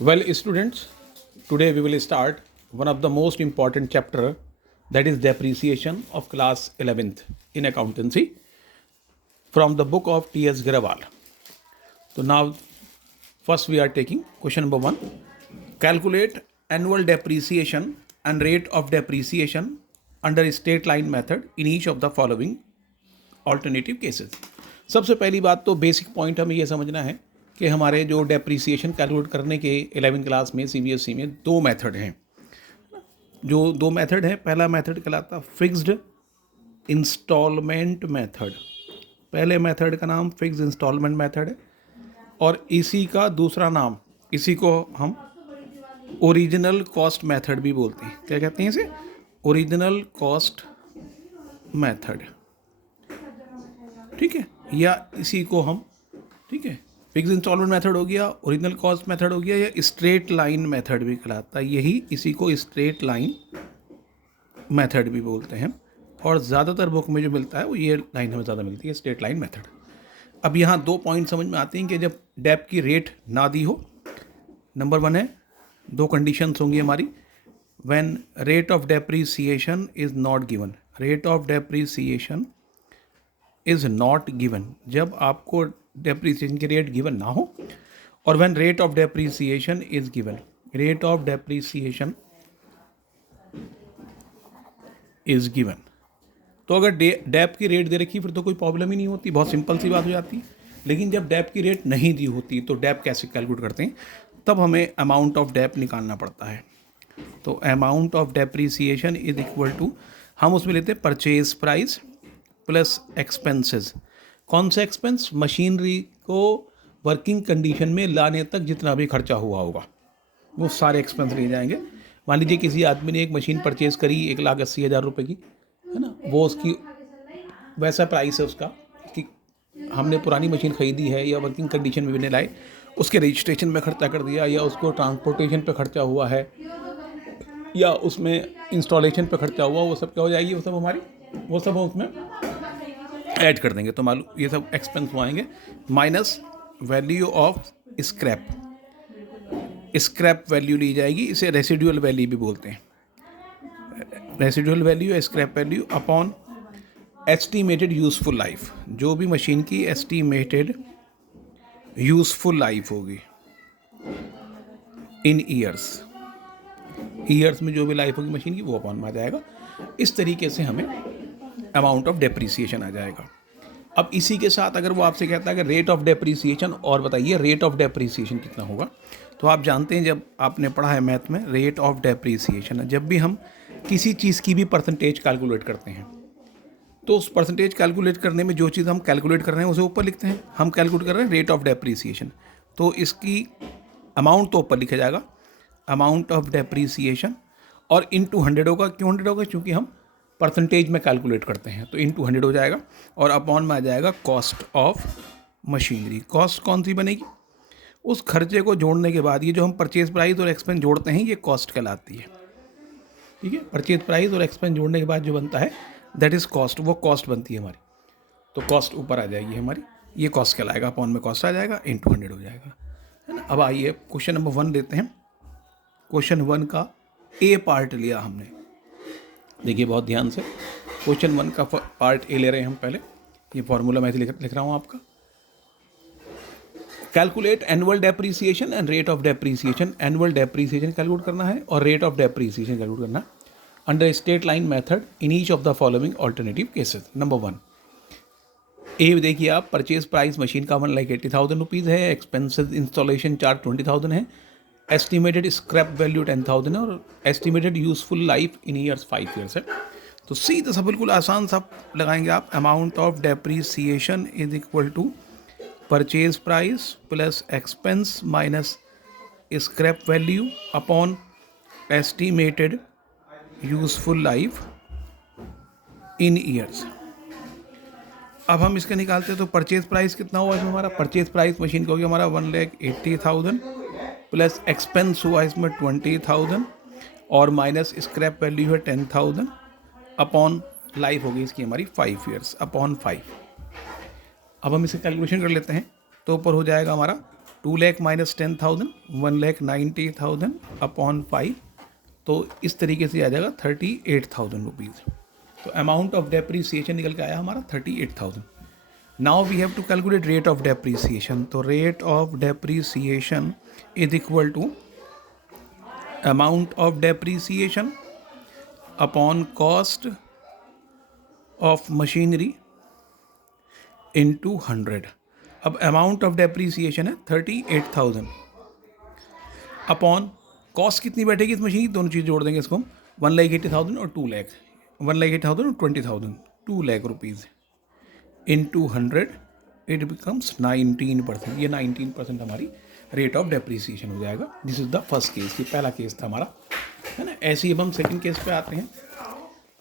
Well, students, today we will start one of the most important chapter, that is depreciation of class 11th in accountancy from the book of T.S. Grawal. So now first we are taking question number 1. Calculate annual depreciation and rate of depreciation under straight line method in each of the following alternative cases. सबसे पहली बात तो basic point हमें यह समझना है कि हमारे जो डेप्रीसिएशन कैलकुलेट करने के 11th क्लास में सीबीएसई में दो मेथड हैं। जो दो मेथड हैं, पहला मेथड कहलाता फिक्स्ड इंस्टॉलमेंट मेथड। पहले मेथड का नाम फिक्स्ड इंस्टॉलमेंट मेथड है और इसी का दूसरा नाम, इसी को हम ओरिजिनल कॉस्ट मेथड भी बोलते हैं। क्या कहते हैं इसे? ओरिजिनल कॉस्ट मेथड, ठीक है, या इसी को हम, ठीक है, फिक्स इंस्टॉलमेंट मेथड हो गया, ओरिजिनल कॉस्ट मेथड हो गया, या स्ट्रेट लाइन मेथड भी कहलाता है। यही इसी को स्ट्रेट लाइन मेथड भी बोलते हैं और ज़्यादातर बुक में जो मिलता है वो ये लाइन हमें ज़्यादा मिलती है, स्ट्रेट लाइन मेथड। अब यहाँ दो पॉइंट समझ में आते हैं कि जब डेप की रेट ना दी हो, नंबर 1 है, दो कंडीशंस होंगी हमारी। When rate of depreciation is not given, rate of depreciation is not given, जब आपको डेप्रीसिएशन की रेट गिवन ना हो, और when rate of depreciation is given, rate of depreciation is given. तो अगर डेप की रेट दे रखी फिर तो कोई प्रॉब्लम ही नहीं होती, बहुत सिंपल सी बात हो जाती है। लेकिन जब डेप की रेट नहीं दी होती तो डेप कैसे कैलकुलेट करते हैं? तब हमें अमाउंट ऑफ डेप निकालना पड़ता है। तो amount of depreciation is equal to, हम उसमें लेते हैं परचेज प्राइस प्लस एक्सपेंसेस। कौन सा एक्सपेंस? मशीनरी को वर्किंग कंडीशन में लाने तक जितना भी खर्चा हुआ होगा वो सारे एक्सपेंस लिए जाएंगे। मान लीजिए किसी आदमी ने एक मशीन परचेज़ करी 1,80,000 रुपये की, है ना, वो उसकी वैसा प्राइस है उसका कि हमने पुरानी मशीन ख़रीदी है या वर्किंग कंडीशन में भी नहीं लाए, उसके रजिस्ट्रेशन में खर्चा कर दिया, या उसको ट्रांसपोर्टेशन पे खर्चा हुआ है, या उसमें इंस्टॉलेशन पे खर्चा हुआ, वो सब क्या हो जाएगी, वो सब हमारी, वो सब हम उसमें ऐड कर देंगे। तो मालूम ये सब एक्सपेंस हो आएंगे, minus value of scrap, scrap value ली जाएगी, इसे रेसिडुअल वैल्यू भी बोलते हैं। Residual value, scrap value upon estimated useful life, जो भी मशीन की एस्टीमेटेड यूज़फुल लाइफ होगी इन ईयर्स, ईयर्स में जो भी लाइफ होगी मशीन की वो अपॉन में आ जाएगा। इस तरीके से हमें अमाउंट ऑफ डेप्रीसिएशन आ जाएगा। अब इसी के साथ अगर वो आपसे कहता है कि रेट ऑफ डेप्रीसिएशन, और बताइए रेट ऑफ डेप्रीसिएशन कितना होगा, तो आप जानते हैं, जब आपने पढ़ा है मैथ में, रेट ऑफ डेप्रीसिएशन, जब भी हम किसी चीज़ की भी परसेंटेज कैलकुलेट करते हैं तो उस परसेंटेज कैलकुलेट करने में जो चीज़ हम कैलकुलेट कर रहे हैं उसे ऊपर लिखते हैं। हम कैलकुलेट कर रहे हैं रेट ऑफ डेप्रीसिएशन, तो इसकी अमाउंट तो ऊपर लिखा जाएगा, अमाउंट ऑफ डेप्रीसिएशन, और इंटू 100 होगा। क्यों 100 होगा? क्योंकि हम परसेंटेज में कैलकुलेट करते हैं, तो इंटू 100 हो जाएगा, और अपॉन में आ जाएगा कॉस्ट ऑफ मशीनरी। कॉस्ट कौन सी बनेगी? उस खर्चे को जोड़ने के बाद, ये जो हम परचेज प्राइस और एक्सपेंस जोड़ते हैं ये कॉस्ट कहलाती है, ठीक है। परचेज प्राइस और एक्सपेंस जोड़ने के बाद जो बनता है दैट इज़ कॉस्ट, वो कॉस्ट बनती है हमारी। तो कॉस्ट ऊपर आ जाएगी हमारी, ये कॉस्ट कहलाएगा, अपॉन में कॉस्ट आ जाएगा, इंटू 100 हो जाएगा, है ना। अब आइए क्वेश्चन नंबर 1 लेते हैं। क्वेश्चन 1 का ए पार्ट लिया हमने, देखिए बहुत ध्यान से। क्वेश्चन 1 का पार्ट ए ले रहे हैं हम पहले, ये फॉर्मूला मैं लिख रहा हूँ आपका। Calculate annual depreciation and rate of depreciation, annual depreciation calculate करना है और रेट ऑफ डेप्रीसिएशन कैलकुलेट करना under straight line method in each of the following alternative cases. Number 1 ए देखिए आप, परचेज प्राइस मशीन का 1,80,000 रुपीज़ है, एक्सपेंसेस इंस्टॉलेशन चार्ज 20,000 है, estimated scrap value 10,000 है, और estimated useful life in years 5 years है। तो सीधा सा बिल्कुल आसान सा लगाएंगे आप, amount of depreciation is equal to purchase price plus expense minus scrap value upon estimated useful life in years. अब हम इसका निकालते हैं, तो परचेज प्राइस कितना हुआ इसमें हमारा? परचेज प्राइस मशीन का हो गया हमारा 1,80,000 प्लस एक्सपेंस हुआ इसमें 20,000 और माइनस स्क्रैप वैल्यू है 10,000 अपॉन लाइफ होगी इसकी हमारी 5 ईयर्स अपॉन 5। अब हम इसे कैलकुलेशन कर लेते हैं, तो ऊपर हो जाएगा हमारा 2 लाख माइनस 10,000, 1,90,000 अपॉन 5, तो इस तरीके से आ जाएगा 38,000 रुपीज़। तो अमाउंट ऑफ डेप्रीसिएशन निकल के आया हमारा 38,000। Now we have to calculate rate of depreciation. तो rate of depreciation is equal to amount of depreciation upon cost of machinery into 100। अब अमाउंट ऑफ डेप्रीसिएशन है 38,000 अपॉन कॉस्ट कितनी बैठेगी इस मशीन की, दोनों चीज़ जोड़ देंगे इसको हम, 1,80,000 और 2 लाख, 1,80,000 और 20,000, 2 lakh rupees into 100, it becomes 19%। ये 19% हमारी रेट ऑफ डेप्रीसिएशन हो जाएगा। This is the first case, ये पहला केस था हमारा, है ना। ऐसे ही अब हम सेकंड केस पे आते हैं।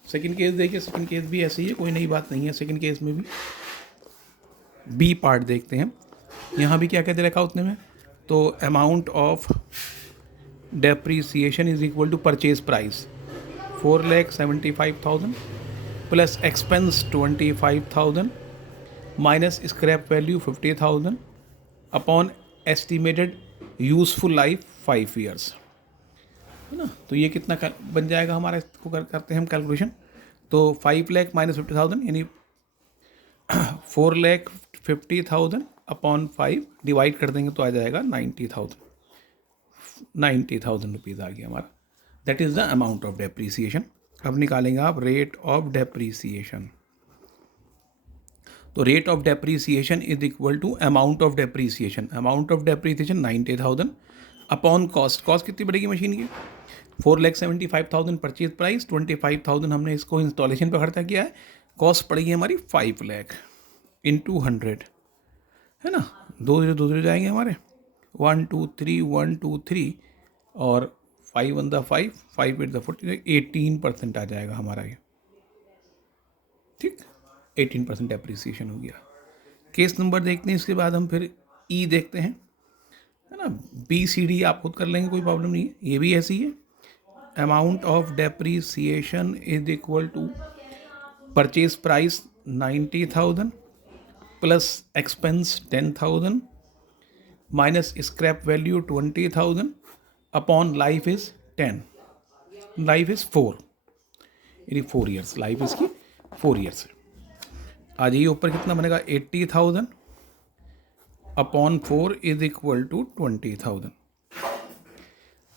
सेकंड केस देखिए, सेकंड केस भी ऐसे ही है, कोई नई बात नहीं है। सेकंड केस में भी बी पार्ट देखते हैं। यहाँ भी क्या कहते रखा उतने में, तो amount of depreciation is equal to purchase price 4,75,000 plus expense 25,000 minus scrap value 50,000 upon estimated useful life 5 years, है ना। तो ये कितना बन जाएगा हमारा, इसको करते हैं हम कैलकुलेशन। तो 5 लाख माइनस 50,000 यानी 4,50,000 अपॉन 5 डिवाइड कर देंगे तो आ जाएगा 90,000 रुपीज़ आ गया हमारा। That is the amount of depreciation. अब निकालेंगे आप रेट ऑफ डेप्रीसिएशन। तो rate of depreciation is equal to amount of depreciation. Amount of depreciation 90,000 upon cost. Cost कितनी पड़ेगी मशीन की, 4,75,000 परचेज प्राइस, 25,000 हमने इसको इंस्टॉलेशन पर खर्चा किया है, कॉस्ट पड़ेगी हमारी 5 लाख इंटू 100, है ना। 2 0 2 0 जाएंगे हमारे, 1 2 3 1 2 3 और 5 1 द 5 5 8 द 40, 18% आ जाएगा हमारा ये, ठीक, 18% डेप्रीसिएशन हो गया। केस नंबर देखते हैं, इसके बाद हम फिर ई देखते हैं, है ना। बी सी डी आप खुद कर लेंगे, कोई प्रॉब्लम नहीं है। ये भी ऐसी है, amount of depreciation is equal to purchase price 90,000 plus expense 10,000 minus scrap value 20,000 upon life is 10, life is 4, यानी 4 ईयर्स, लाइफ इसकी 4 ईयर्स है। आ जाइए ऊपर, कितना बनेगा 80,000 अपॉन 4 इज इक्वल टू 20,000।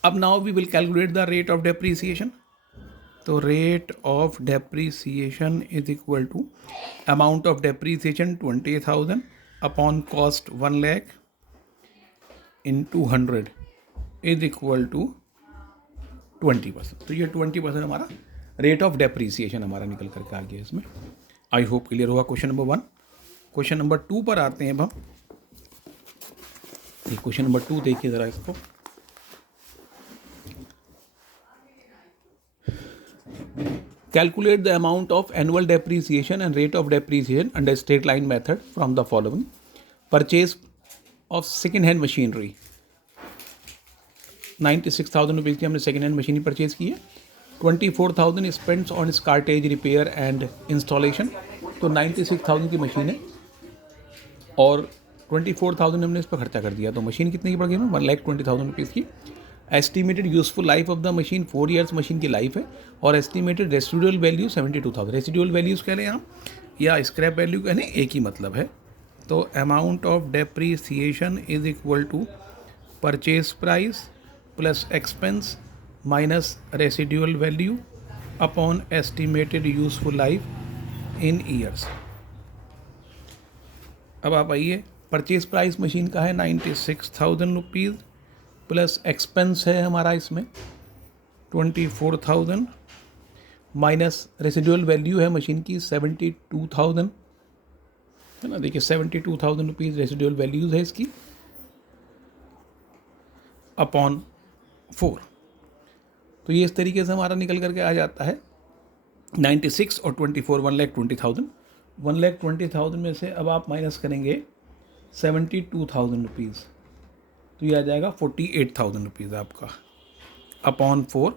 अब now we will calculate the rate of depreciation. तो rate of depreciation is equal to amount of depreciation 20,000 upon cost 1 lakh into 100 is equal to 20%। तो ये 20% हमारा रेट ऑफ डेप्रीसिएशन हमारा निकल करके आ गया इसमें। आई होप क्लियर होगा क्वेश्चन नंबर 1। क्वेश्चन नंबर 2 पर आते हैं अब हम। ये क्वेश्चन नंबर 2 देखिए ज़रा इसको। Calculate the amount of annual depreciation and rate of depreciation under straight line method from the following. Purchase of second hand machinery 96,000 rupees की हमने सेकेंड हैंड मशीनरी परचेज की है। 24,000 स्पेंड्स ऑन इस cartridge repair and installation. तो 96,000 की machine है और 24,000 हमने इस पर खर्चा कर दिया, तो मशीन कितने की पड़ गई हमें, 1,20,000 रुपीज़ की। Estimated useful life of the machine 4 years machine की लाइफ है और estimated residual value 72,000। Residual values कह लें आप या स्क्रैप वैल्यू कह लें, एक ही मतलब है। तो amount of depreciation is equal to purchase price plus expense minus residual value upon estimated useful life in years. अब आप आइए, परचेज प्राइस मशीन का है 96,000 रुपीज़ प्लस एक्सपेंस है हमारा इसमें 24,000 माइनस रेसिडुअल वैल्यू है मशीन की 72,000, है ना। देखिए 72,000 रुपीज़ रेसिडुअल वैल्यूज़ है इसकी अपॉन 4। तो ये इस तरीके से हमारा निकल करके आ जाता है 96 और 24, 1,20,000। 1,20,000 में से अब आप माइनस करेंगे 72,000 रुपीज़, तो ये आ जाएगा 48,000 रुपीज़ आपका अपॉन 4,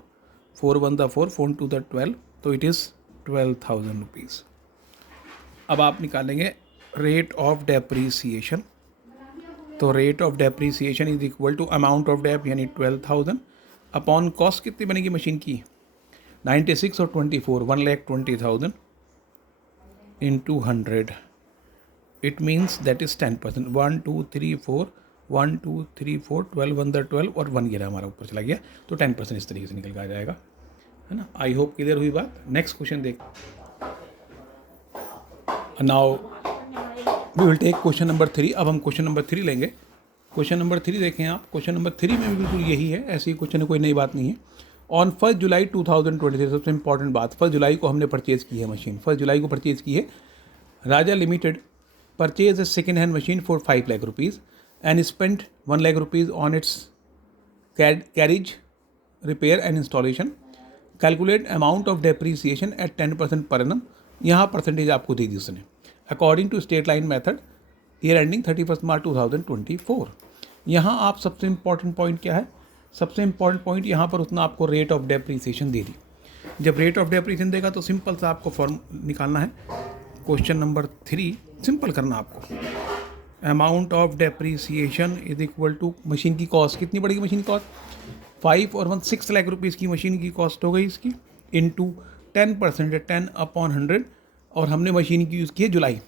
4 1 द 4, 4 2 द 12, तो इट इज़ 12,000 रुपीज़। अब आप निकालेंगे रेट ऑफ डेप्रीसिएशन। तो rate of depreciation is equal to amount of dep यानी 12,000 अपॉन कॉस्ट कितनी बनेगी मशीन की 96 और 24 1,20,000 into 100 it means that is 10%. 1 2 3 4 1 2 3 4 12 अंदर 12 और 1 गिरा हमारा ऊपर चला गया तो 10% इस तरीके से निकल के आ जाएगा, है ना. आई होप क्लियर हुई बात. नेक्स्ट क्वेश्चन देख. Now we will take question number 3. अब हम क्वेश्चन नंबर 3 लेंगे. क्वेश्चन नंबर 3 देखें आप. क्वेश्चन नंबर 3 में भी बिल्कुल यही है, ऐसे ही क्वेश्चन है, कोई नई बात नहीं है. ऑन 1 जुलाई 2023 सबसे इंपॉर्टेंट बात, 1 जुलाई को हमने परचेज़ की है मशीन. 1 जुलाई को परचेज़ की है. Raja limited purchase a second hand machine for 5 lakh rupees and spent 1 lakh rupees on its carriage repair and installation. Calculate amount of depreciation at 10% per annum. यहाँ परसेंटेज आपको दे दी उसने according to straight line method year ending 31 March 2024. यहाँ आप सबसे important point क्या है, सबसे इंपॉर्टेंट पॉइंट यहाँ पर उतना आपको रेट ऑफ डेप्रीसिएशन दे दी. जब रेट ऑफ डेप्रीसिएशन देगा तो सिंपल सा आपको फॉर्म निकालना है. क्वेश्चन नंबर 3 सिंपल करना आपको. Amount of depreciation is equal to machine की कॉस्ट कितनी पड़ेगी, मशीन कॉस्ट 5 और 6 लाख रुपीज़ की मशीन की कॉस्ट हो गई इसकी इनटू 10% 10 अपॉन 100 और हमने मशीन की यूज़ की है जुलाई.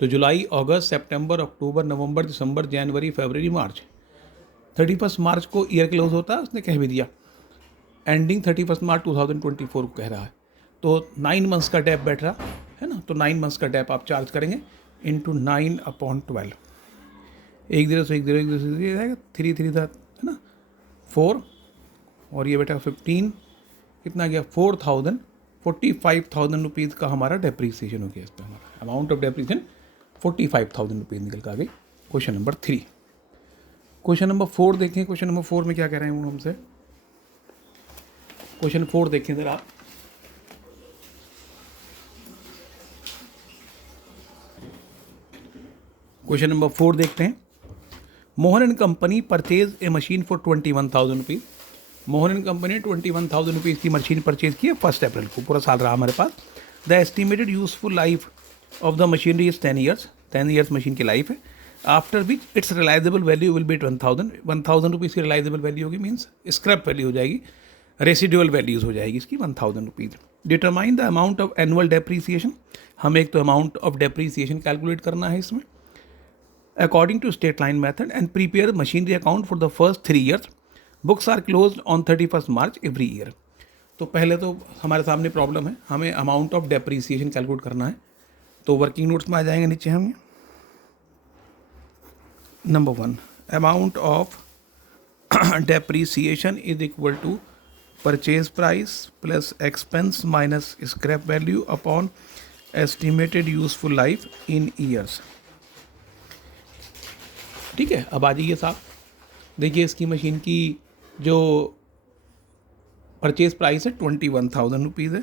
तो जुलाई अगस्त सितंबर अक्टूबर नवंबर दिसंबर जनवरी फरवरी मार्च 31 मार्च को ईयर क्लोज होता है, उसने कह भी दिया एंडिंग 31 मार्च 2024 को कह रहा है. तो 9 मंथ्स का डेप बैठ रहा है ना. तो 9 मंथ्स का डेप आप चार्ज करेंगे इंटू 9 अपॉन 12. 1 0 से 1 0 1 0 से जाएगा 3 3 था, है ना 4 और ये बेटा 15 कितना गया 45,000 रुपीज़ का हमारा डेप्रीसिएशन हो गया. इस पर हमारा अमाउंट ऑफ डेप्रीसिएशन 45,000 रुपीज़ निकल के आ गई. Question number 3. क्वेश्चन नंबर 4 देखें. क्वेश्चन नंबर 4 में क्या कह रहे हैं हमसे. क्वेश्चन 4 देखें जरा आप. क्वेश्चन नंबर 4 देखते हैं. Mohan and company purchase a machine for 21,000 rupees. Mohan and company ने 21,000 रुपीज़ की मशीन परचेज की है 1 अप्रैल को. पूरा साल रहा हमारे पास. The estimated useful life of the machinery is 10 years. 10 years machine की लाइफ है. After which its realisable value will be 1,000 rupees की रिलाइजेबल वैल्यू होगी, मीन्स स्क्रैप वैल्यू हो जाएगी, रेसिडुअल वैल्यूज़ हो जाएगी इसकी 1,000 rupees. Determine the amount of annual depreciation. हमें एक तो अमाउंट ऑफ डेप्रीसिएशन कैलकुलेट करना है इसमें according to state line method and prepare machinery account for the first 3 years. Books are closed on 31st March every year. तो पहले तो हमारे सामने प्रॉब्लम है, हमें अमाउंट ऑफ डेप्रीसिएशन कैलकुलेट करना है. तो वर्किंग नोट्स में आ जाएंगे नीचे हम. Number 1 amount of depreciation is equal to purchase price plus expense minus scrap value upon estimated useful life in years. ठीक है. अब आ जाइए साहब, देखिए इसकी मशीन की जो परचेज प्राइस है 21,000 रुपीज़ है,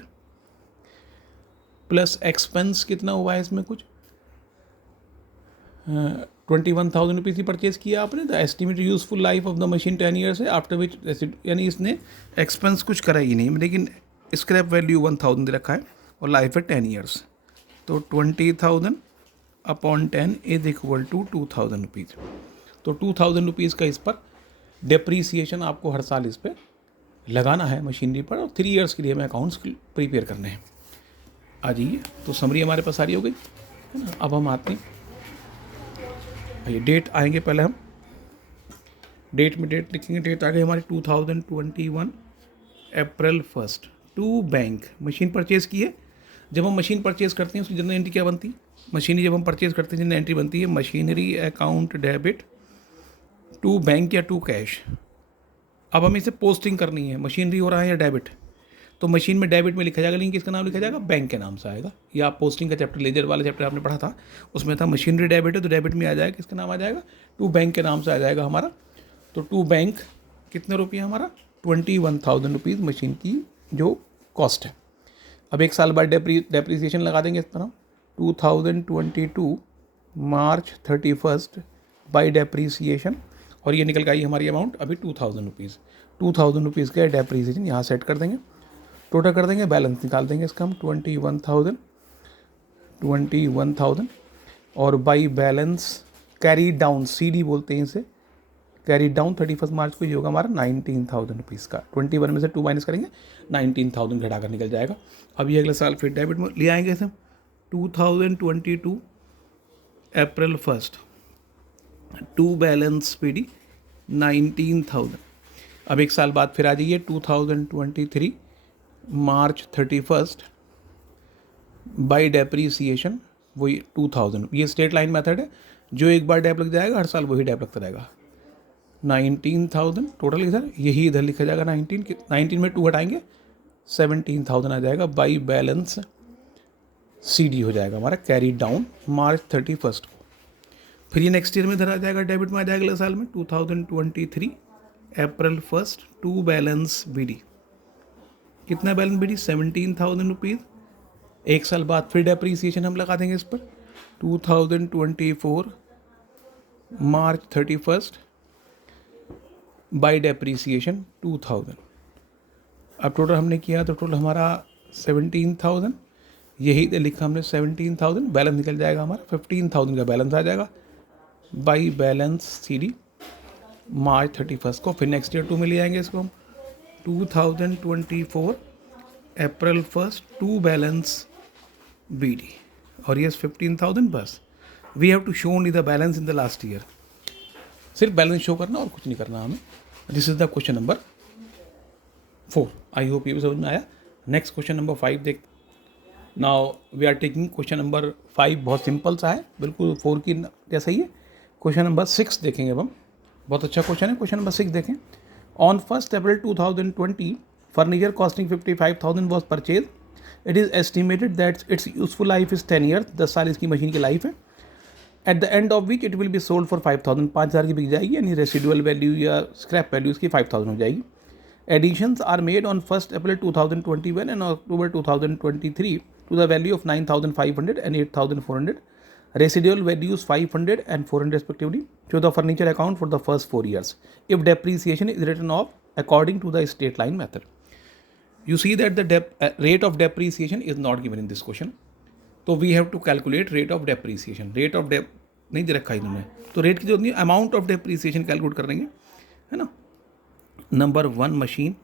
प्लस एक्सपेंस कितना हुआ है इसमें कुछ 21,000 रुपीज़ की परचेज़ किया आपने. The estimated useful life of the machine 10 years है. आफ्टर विच यानी इसने एक्सपेंस कुछ करा ही नहीं, लेकिन स्क्रैप वैल्यू 1,000 दे रखा है और लाइफ है 10 ईयर्स. तो 20,000 upon 10 is equal to 2,000 rupees. तो 2,000 रुपीज़ का इस पर डेप्रीसिएशन आपको हर साल इस पर लगाना है मशीनरी पर, और 3 ईयर्स के लिए हमें अकाउंट्स प्रिपेयर करने हैं. आ जाइए. तो समरी हमारे पास सारी हो गई है ना. अब हम आते हैं, ये डेट आएंगे पहले हम डेट में डेट लिखेंगे. डेट आ गई हमारी 2021 अप्रैल 1. टू बैंक मशीन परचेज़ की है. जब हम मशीन परचेज़ करते हैं उसकी जनरल एंट्री क्या बनती है, मशीनरी जब हम परचेज़ करते हैं जनरल एंट्री बनती है machinery account debit to bank या टू कैश. अब हमें इसे पोस्टिंग करनी है, मशीनरी हो रहा है या डेबिट. तो मशीन में डेबिट में लिखा जाएगा, लेकिन किसका नाम लिखा जाएगा, बैंक के नाम से आएगा. या आप पोस्टिंग का चैप्टर लेजर वाला चैप्टर आपने पढ़ा था, उसमें था मशीनरी डेबिट है तो डेबिट में आ जाएगा किसका नाम आ जाएगा, टू बैंक के नाम से आ जाएगा हमारा. तो टू बैंक कितने रुपये हमारा 21,000 रुपीज़ मशीन की जो कॉस्ट है. अब एक साल बाद डेप्रीसिएशन लगा देंगे इस तरह 2022 मार्च 31 बाई डेप्रीसिएशन, और ये निकल के आई हमारी अमाउंट अभी 2,000 रुपीज़. 2,000 रुपीज़ का डेप्रीसिएशन यहाँ सेट कर देंगे, टोटल कर देंगे, बैलेंस निकाल देंगे इसका हम 21,000 और by balance carry down CD बोलते हैं इसे, कैरी डाउन 31 मार्च को ये होगा हमारा 19,000 रुपीज़ का। 21 में से 2 माइनस करेंगे 19,000 घटाकर निकल जाएगा। अब ये अगले साल फिर डेबिट में ले आएंगे इसे 2022 अप्रैल 1 टू बैलेंस PD 19,000। अब एक साल बाद फिर आ जाइए 2023 मार्च 31 बाई डेप्रीसिएशन वही 2000। ये स्ट्रेट लाइन मेथड है, जो एक बार डेप लग जाएगा हर साल वही डेप लगता रहेगा। 19,000 टोटल इधर, यही इधर लिखा जाएगा 19 में 2 हटाएंगे 17,000 आ जाएगा बाई बैलेंस CD हो जाएगा हमारा कैरी डाउन मार्च 31 को। फिर ये नेक्स्ट ईयर में इधर आ जाएगा, डेबिट में आ जाएगा अगले साल में 2023 अप्रैल 1 टू बैलेंस BD। कितना बैलेंस BD 17,000 रुपीज़। एक साल बाद फिर डेप्रीसिएशन हम लगा देंगे इस पर 2024 मार्च 31 बाई डेप्रीसिएशन 2000। अब टोटल हमने किया तो टोटल हमारा 17,000, यही लिखा हमने 17,000, बैलेंस निकल जाएगा हमारा 15,000 का बैलेंस आ जाएगा बाई बैलेंस CD मार्च 31 को। फिर नेक्स्ट ईयर 2 में ले आएंगे इसको हम 2024 अप्रैल 1 टू बैलेंस BD और ये 15,000 बस। We have to show only the balance in the last year, सिर्फ बैलेंस शो करना और कुछ नहीं करना हमें। This is the question number 4। I hope ये भी समझ में आया। नेक्स्ट क्वेश्चन नंबर 5 देख। Now we are taking question number 5, बहुत सिंपल सा है, बिल्कुल 4 की जैसा ही है। क्वेश्चन नंबर 6 देखेंगे अब हम, बहुत अच्छा क्वेश्चन है। क्वेश्चन नंबर 6 देखें। On 1 April 2020 furniture costing 55,000 was purchase. It is estimated that its useful life is 10 years. 10 साल इसकी मशीन की लाइफ है। At the end of which it will be sold for 5,000। 5,000 की बिक जाएगी, यानी रेसिडुअल वैल्यू या स्क्रैप वैल्यू इसकी 5,000 हो जाएगी। Additions are made on 1 April 2021 and October 2023 to the value of 9,500 and 8,400. Residual values 500 and 400 respectively. Show the furniture account for the first 4 years. If depreciation is written off according to the straight line method. You see that the rate of depreciation is not given in this question. So we have to calculate rate of depreciation. Rate of नहीं दे रखा इन्होंने, तो rate की जरूरत नहीं, amount of depreciation calculate कर देंगे, है ना। नंबर 1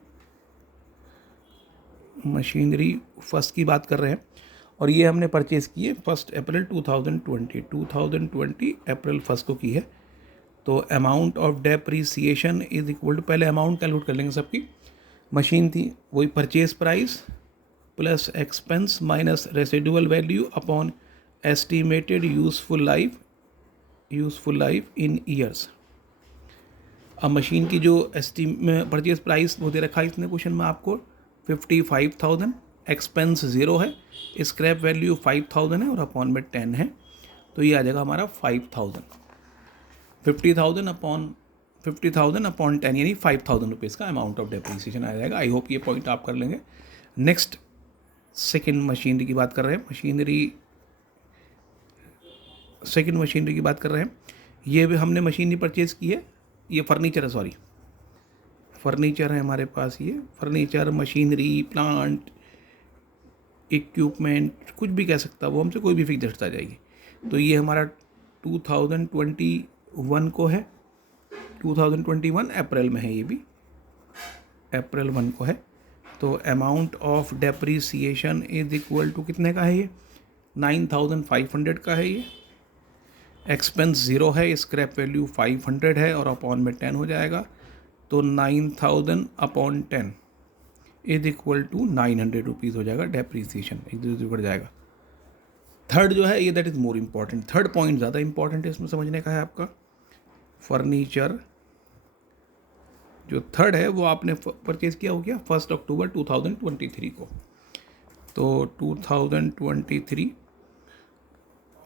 मशीनरी फर्स्ट की बात कर रहे हैं और ये हमने परचेज़ की है 1 अप्रैल 2020 अप्रैल 1 को की है। तो amount of depreciation is equal to, पहले अमाउंट कैलकुलेट कर लेंगे सबकी। मशीन थी वही purchase price plus expense minus residual value upon estimated useful life in years. अब मशीन की जो परचेज प्राइस वो दे रखा है इसने क्वेश्चन में आपको 55,000, एक्सपेंस 0 है, स्क्रैप वैल्यू 5,000 है और अपॉन में 10 है, तो ये आ जाएगा हमारा 5,000। 50,000 अपॉन 10 यानी 5,000 रुपीज़ का अमाउंट ऑफ डेप्रीसिएशन आ जाएगा। आई होप ये पॉइंट आप कर लेंगे। नेक्स्ट सेकेंड मशीनरी की बात कर रहे हैं, सेकेंड मशीनरी की बात कर रहे हैं। ये भी हमने मशीनरी परचेज़ की है, ये फर्नीचर है, सॉरी फर्नीचर है हमारे पास। ये फर्नीचर, मशीनरी, प्लांट, इक्विपमेंट, कुछ भी कह सकता है वो, हमसे कोई भी फिक्स आ जाएगी। तो ये हमारा 2021 को है, 2021 अप्रैल में है, ये भी अप्रैल 1 को है। तो amount of depreciation is equal to कितने का है ये 9,500 का है। ये एक्सपेंस 0 है, स्क्रैप वैल्यू 500 है और अपॉन में 10 हो जाएगा। तो 9,000 upon 10 is equal to 900 rupees हो जाएगा डेप्रीसिएशन, एक दूसरे बढ़ जाएगा। थर्ड जो है ये that is more important, third point ज़्यादा इंपॉर्टेंट है इसमें समझने का है आपका। फर्नीचर जो थर्ड है वो आपने परचेज़ किया हो गया 1 अक्टूबर 2023 को। तो 2023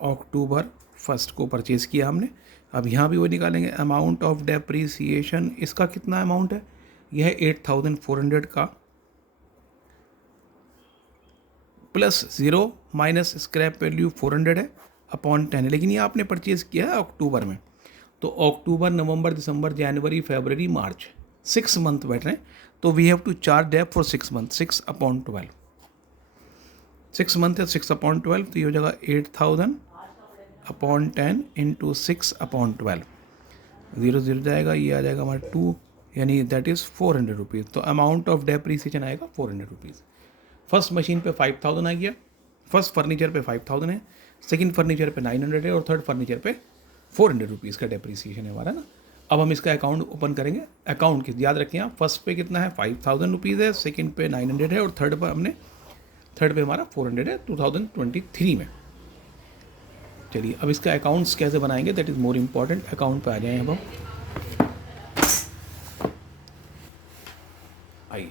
अक्टूबर 1 को परचेज़ किया हमने। अब यहाँ भी वो निकालेंगे अमाउंट ऑफ डेप्रीसिएशन, इसका कितना अमाउंट है, यह है 8,400 का प्लस 0 माइनस स्क्रैप वैल्यू 400 है अपॉन 10 है। लेकिन ये आपने परचेज़ किया है अक्टूबर में, तो अक्टूबर, नवंबर, दिसंबर, जनवरी, फरवरी, मार्च, 6 मंथ बैठ रहे हैं। तो we have to charge dep for 6 month, 6 upon 12, 6 month है 6 अपॉन 12, तो ये हो जाएगा 8,000 अपॉन 10 इंटू 6/12, 0 जाएगा, ये आ जाएगा हमारा 2, यानी दैट इज़ 400 रुपीज़। तो अमाउंट ऑफ डेप्रीसिएशन आएगा 400 रुपीज़। फर्स्ट मशीन पे 5000 आ गया, फर्स्ट फर्नीचर पे 5000 है, सेकंड फर्नीचर पे 900 है और थर्ड फर्नीचर पे 400 रुपीज़ का डेप्रीसिएशन है हमारा ना। अब हम इसका अकाउंट ओपन करेंगे। अकाउंट की याद रखें आप, फर्स्ट पे कितना है 5000 रुपीज़ है, सेकंड पे 900 है और थर्ड पे हमारा 400 है 2023 में। चलिए अब इसका अकाउंट्स कैसे बनाएंगे, that is more important. Account पे आ जाए अब हम, आइए।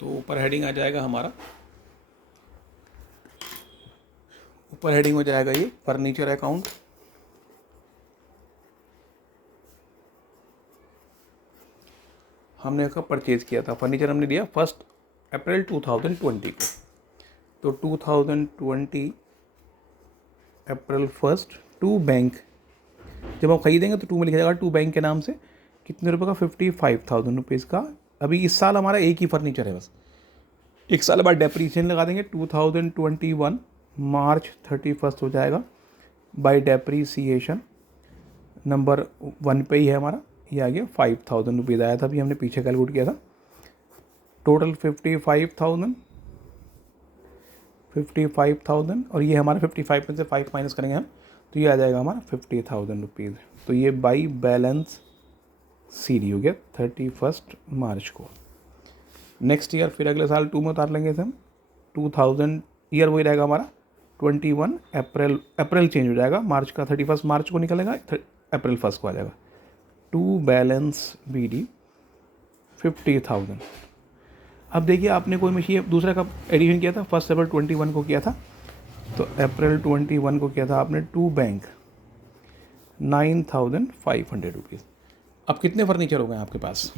तो ऊपर हेडिंग आ जाएगा हमारा, ऊपर हेडिंग हो जाएगा ये फर्नीचर अकाउंट। हमने कब परचेज किया था फर्नीचर, हमने लिया 1 अप्रैल 2020 को। तो 2020 अप्रैल 1 टू बैंक, जब आप खरीदेंगे तो 2 में लिखा जाएगा टू बैंक के नाम से। कितने रुपए का, 55,000 रुपीज़ का। अभी इस साल हमारा एक ही फर्नीचर है बस, एक साल बाद डेप्रीसिएशन लगा देंगे। 2021 मार्च 31 हो जाएगा। बाय डेप्रीसिएशन नंबर 1 पे ही है हमारा, ये आ गया 5000 रुपीज़ आया था, अभी हमने पीछे कैलकुलेट किया था। टोटल 55,000 और ये हमारा 55 में से 5 माइनस करेंगे हम, तो ये आ जाएगा हमारा 50,000 रुपीज़। तो ये बाई बैलेंस सीडी हो गया 31 मार्च को। नेक्स्ट ईयर फिर अगले साल 2 में उतार लेंगे इसे हम। 2000 ईयर वही रहेगा हमारा 21 अप्रैल चेंज हो जाएगा, मार्च का 31 मार्च को निकलेगा, अप्रैल 1 को आ जाएगा। To balance B D 50,000। अब देखिए आपने कोई मशीन दूसरा कब एडिशन किया था, 1 अप्रैल 21 को किया था। तो अप्रैल 21 को किया था आपने टू बैंक 9,500 रुपीज़। अब कितने फर्नीचर हो गए आपके पास,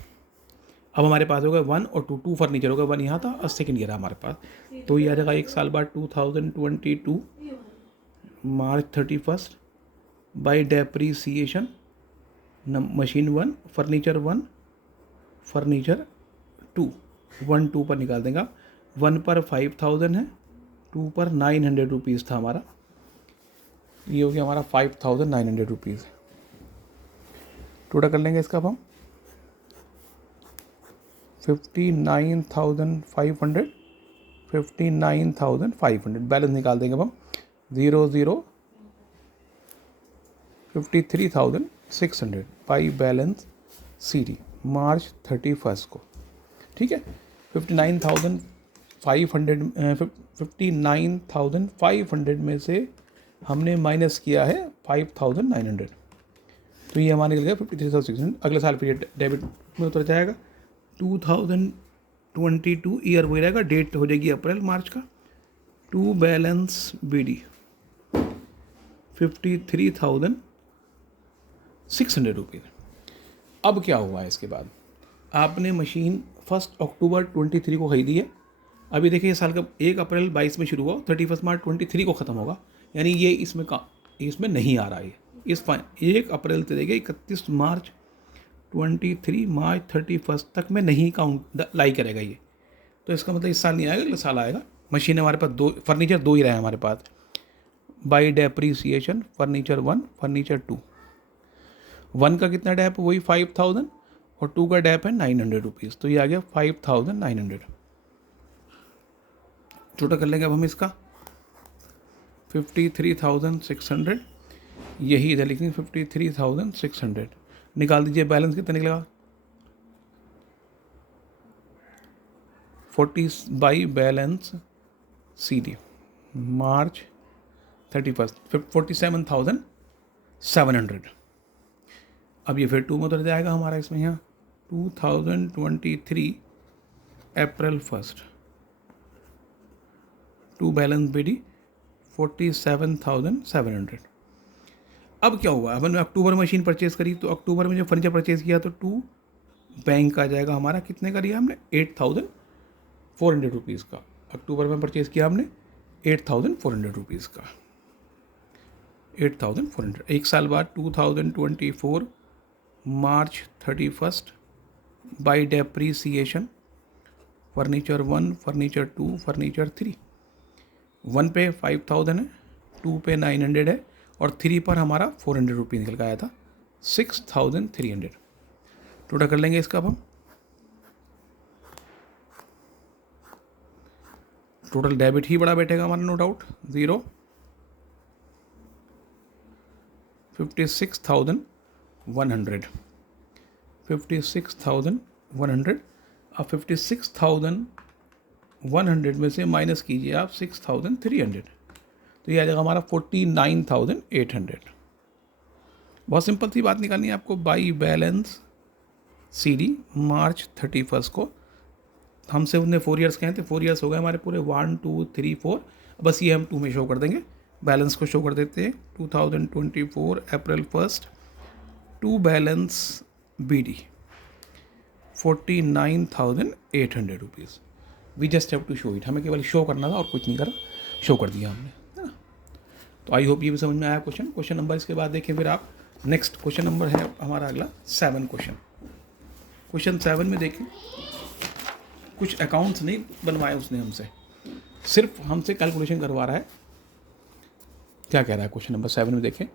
अब हमारे पास हो गए 1 और 2 फर्नीचर हो गए, 1 यहाँ था और सेकंड ईयर हमारे पास। तो ये आ जाएगा एक साल बाद 2022 मार्च 31 by depreciation machine 1 furniture 1 furniture 2, 1 2 पर निकाल देंगे आप। 1 पर 5000 है, 2 पर 900 रुपीज़ था हमारा, ये हो गया हमारा 5,900 रुपीज़। टोटल कर लेंगे इसका अब हम 59,500 बैलेंस निकाल देंगे अब हम। 53,600 बाई बैलेंस सी डी मार्च 31 को, ठीक है। 59,500 में से हमने माइनस किया है 5,900, तो ये हमारा निकल गया 53,600। अगले साल फिर ये डेबिट में उतर जाएगा। 2022 ईयर वही रहेगा, डेट हो जाएगी अप्रैल मार्च का। To balance B D 53,600 rupees. अब क्या हुआ है इसके बाद, आपने मशीन 1 अक्टूबर 23 को खरीदी है। अभी देखिए ये साल का 1 अप्रैल 22 में शुरू हुआ, 31 मार्च 23 को ख़त्म होगा, यानी ये इसमें नहीं आ रहा है। इस 1 अप्रैल से देखिए 31 मार्च 23 मार्च 31 तक में नहीं काउंट लाई करेगा ये। तो इसका मतलब इस साल नहीं आएगा, अगले साल आएगा। मशीन हमारे पास 2 फर्नीचर 2 ही रहे हैं हमारे पास। बाई डेप्रीसिएशन फर्नीचर 1 फर्नीचर 2, 1 का कितना डैप वही 5,000 और 2 का डैप है 900 रुपीज़, तो ये आ गया 5,900। टोटल कर लेंगे अब हम इसका 53,600, यही इधर लिखेंगे 53,600। निकाल दीजिए बैलेंस कितना निकलेगा, 40 बाई बैलेंस सी डी मार्च 31 47,700। अब ये फिर 2 में उतर जाएगा हमारा इसमें, यहाँ 2023 अप्रैल 1 टू बैलेंस बी डी 47,700। अब क्या हुआ, अपन ने अक्टूबर मशीन परचेज़ करी, तो अक्टूबर में जो फर्नीचर परचेज़ किया तो टू बैंक आ जाएगा हमारा, कितने का लिया हमने 8,400 रुपीज़ का। अक्टूबर में परचेज़ किया हमने 8,400 रुपीज़ का, 8,400। एक साल बाद 2024 मार्च 31 by depreciation furniture 1 furniture 2 furniture 3, 1 पे 5000 है, 2 पे 900 है और 3 पर हमारा 400 रुपये निकल के आया था, 6300। टोटल कर लेंगे इसका अब हम। टोटल डेबिट ही बड़ा बैठेगा हमारा, नो डाउट, 0, 56,100, 56,100। अब 56,100 में से माइनस कीजिए आप 6,300, तो ये आ जाएगा हमारा 49,800। बहुत सिंपल सी बात निकालनी है आपको, बाई बैलेंस CD मार्च 31 को। हमसे उन्हें 4 ईयर्स कहे थे, 4 ईयर्स हो गए हमारे पूरे, 1 2 3 4, बस ये हम 2 में शो कर देंगे। बैलेंस को शो कर देते हैं, 2024 April 1 to balance BD 49,800 rupees. We just have to show it, हमें केवल शो करना था और कुछ नहीं करा, शो कर दिया हमने, है ना। तो आई होप ये भी समझ में आया क्वेश्चन नंबर। इसके बाद देखिए फिर आप नेक्स्ट क्वेश्चन नंबर है हमारा अगला 7 क्वेश्चन 7 में देखें, कुछ अकाउंट्स नहीं बनवाए उसने हमसे, सिर्फ हमसे कैलकुलेशन करवा रहा है। क्या कह रहा है क्वेश्चन नंबर 7 में देखें,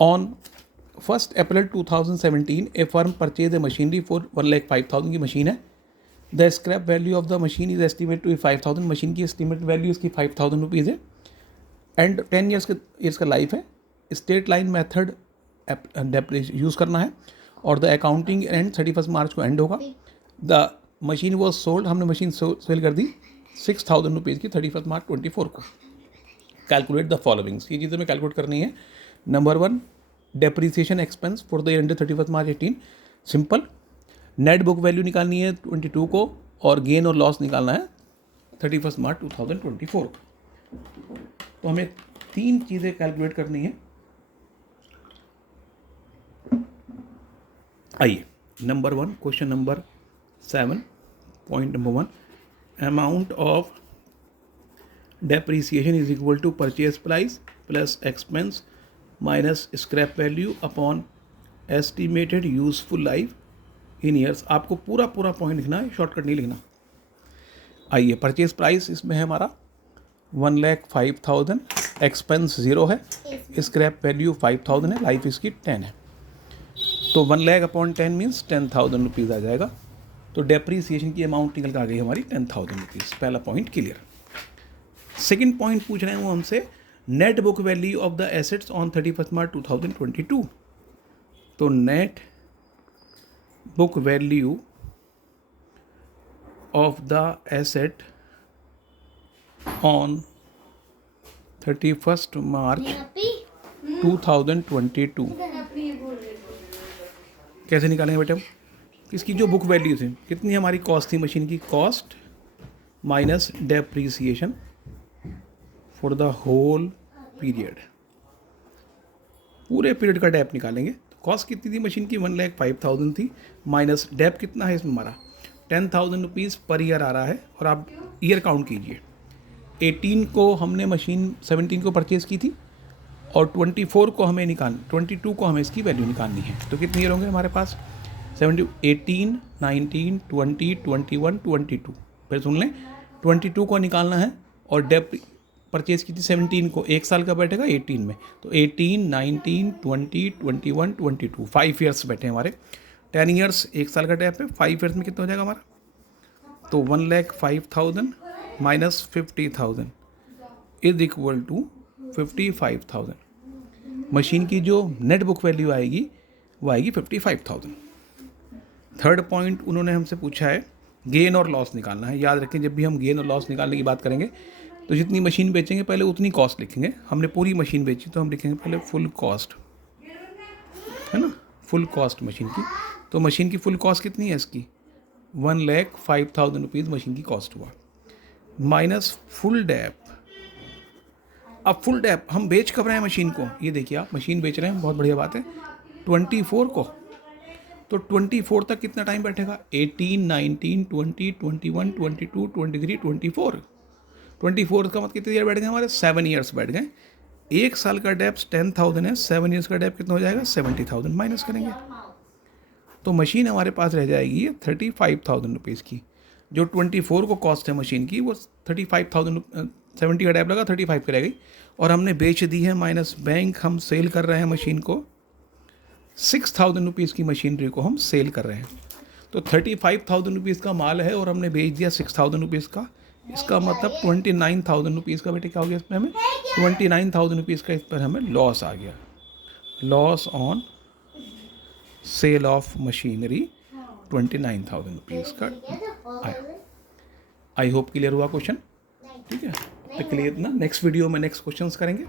on 1 April 2017 a firm purchase a machinery for 1,05,000 की मशीन है। The scrap value of the machine is estimate to 5,000, machine की एस्टिमेट वैल्यू इसकी 5,000 रुपीज़ है एंड 10 ईयर्स का लाइफ है। स्ट्रेट लाइन मेथड यूज़ करना है और द अकाउंटिंग एंड 31 मार्च को एंड होगा। द मशीन वॉज सोल्ड, हमने मशीन सेल कर दी 6,000 रुपीज़ की 31 मार्च 24 को। कैलकुलेट द फॉलोइंग्स, ये चीज़ें हमें कैलकुलेट करनी है। Number 1, depreciation expense for the end 31 March 18, simple. Net book value निकालनी है 22 को और गेन और लॉस निकालना है 31 मार्च 2024 को। तो हमें 3 चीज़ें कैलकुलेट करनी है। आइए, number 1, question number 7, point number 1, amount of depreciation is equal to purchase price plus expense minus scrap value upon estimated useful life in years. आपको पूरा पॉइंट लिखना है, शॉर्टकट नहीं लिखना। आइए, परचेज प्राइस इसमें है हमारा 1,05,000, एक्सपेंस 0 है, स्क्रैप वैल्यू 5,000 है, लाइफ इसकी 10 है। तो 1,00,000/10 मीन्स 10,000 रुपीज़ आ जाएगा। तो डेप्रीसिएशन की अमाउंट निकल कर आ गई हमारी 10,000 रुपीज़। पहला पॉइंट क्लियर। सेकेंड पॉइंट पूछ रहे हैं वो हमसे, net book value of the assets on 31 मार्च 2022। तो net book value of the asset on 31 मार्च 2022 कैसे निकालेंगे बेटे हम? इसकी जो बुक वैल्यू थी, कितनी हमारी कॉस्ट थी मशीन की, cost minus depreciation for the whole period, पूरे पीरियड का डेप निकालेंगे। तो कॉस्ट कितनी थी मशीन की, 1,05,000 थी, माइनस डेप कितना है इसमें हमारा 10,000 रुपीज़ पर ईयर आ रहा है। और आप ईयर काउंट कीजिए, 18 को हमने मशीन 17 को परचेज की थी और 24 को हमें 22 को हमें इसकी वैल्यू निकालनी है। तो कितने ईयर होंगे हमारे पास, 18, 19, 20, 21, 22। फिर सुन लें, 22 को निकालना है और डेप परचेज की थी 17 को, 1 साल का बैठेगा 18 में। तो 18, 19, 20, 21, 22, 5 ईयर्स बैठे हमारे। 10 ईयर्स 1 साल का डेप है, 5 ईयर्स में कितना हो जाएगा हमारा, तो 1,05,000 minus 50,000 is equal to 55,000। Machine की जो नेट बुक वैल्यू आएगी वो आएगी 55,000। थर्ड पॉइंट उन्होंने हमसे पूछा है, गेन और लॉस निकालना है। याद रखें, जब भी हम गेन और लॉस निकालने की बात करेंगे तो जितनी मशीन बेचेंगे पहले उतनी कॉस्ट लिखेंगे। हमने पूरी मशीन बेची तो हम लिखेंगे पहले फुल कॉस्ट, है ना, फुल कॉस्ट मशीन की। तो मशीन की फुल कॉस्ट कितनी है इसकी, 1,05,000 रुपीज़ मशीन की कॉस्ट हुआ, माइनस फुल डेप। अब फुल डेप हम बेच कब रहे हैं मशीन को, ये देखिए आप, मशीन बेच रहे हैं, बहुत बढ़िया बात है, 24 को। तो 24 तक कितना टाइम बैठेगा, 18, 19, 20, 21, 22, 23, 24। 24 का मतलब कितने ईयर बैठ गए हमारे, 7 ईयर्स बैठ गए। 1 साल का डेप 10,000 है, 7 ईयर्स का डेप कितना हो जाएगा, 70,000 माइनस करेंगे। तो मशीन हमारे पास रह जाएगी 35,000 रुपीज़ की। जो 24 को कॉस्ट है मशीन की वो 35,000 70 का टैप लगा 35 की रह गई, और हमने बेच दी है माइनस बैंक, हम सेल कर रहे हैं मशीन को 6,000 रुपीज़ की मशीनरी को हम सेल कर रहे हैं। तो 35,000 रुपीज़ का माल है और हमने बेच दिया 6,000 रुपीज़ का, इसका मतलब 29,000 रुपीज़ का बेटे क्या हो गया इसमें हमें 29,000 रुपीज़ का इस पर हमें लॉस आ गया, loss on sale of machinery 29,000 rupees का आया। आई होप क्लियर हुआ क्वेश्चन, ठीक है। तो क्लियर ना, नेक्स्ट वीडियो में नेक्स्ट क्वेश्चंस करेंगे,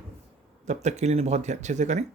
तब तक के लिए बहुत अच्छे से करें।